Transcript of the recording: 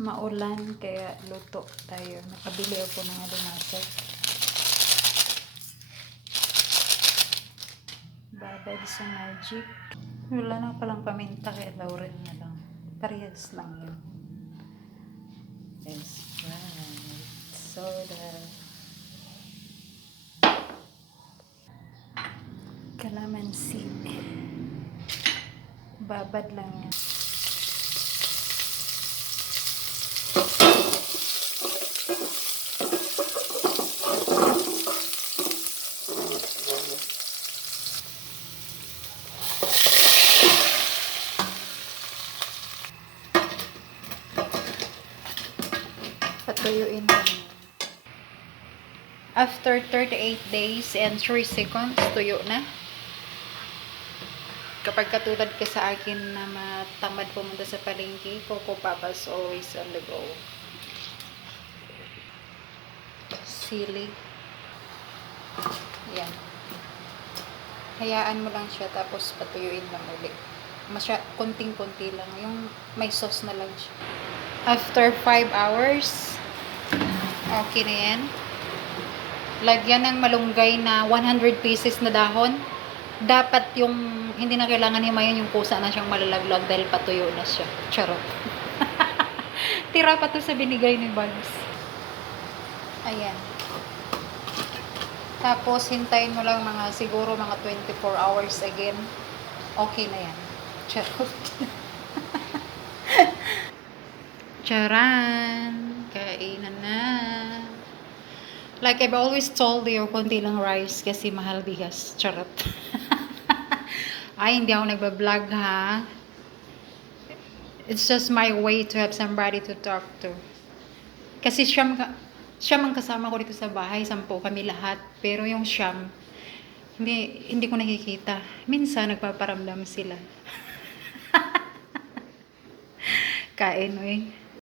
Maulan kaya luto tayo. Nakabili ako ng alimasag. Babad sa Magic. Wala na palang paminta kaya Lauren na lang. Parehas lang yun. Sprite. Soda. Calamansi. Babad lang yan. Patuyuin lang. After 38 days and 3 seconds, tuyo na. Kapag katulad ka sa akin na matamad pumunta sa palengke, Coco Papa's always on the go. Sili. Yan. Hayaan mo lang siya tapos patuyuin lang ulit. Kunting-kunti lang. Yung may sauce na lang siya. After 5 hours, okay na yan. Lagyan ng malunggay na 100 pieces na dahon. Dapat yung hindi na kailangan himayin yung kusa na siyang malalaglag dahil patuyo na siya. Charot. Tira pa to sa binigay ni Bugs. Ayan. Tapos hintayin mo lang siguro mga 24 hours again. Okay na yan. Charot. Charan. Kainan na. Like I've always told you, konti lang rice kasi mahal bigas. Charot. Ay, hindi ako nagbablog ha. It's just my way to have somebody to talk to. Kasi siyam ang kasama ko dito sa bahay. 10 kami lahat. Pero yung siyam, hindi ko nakikita. Minsan, nagpaparamdam sila. Kain, eh.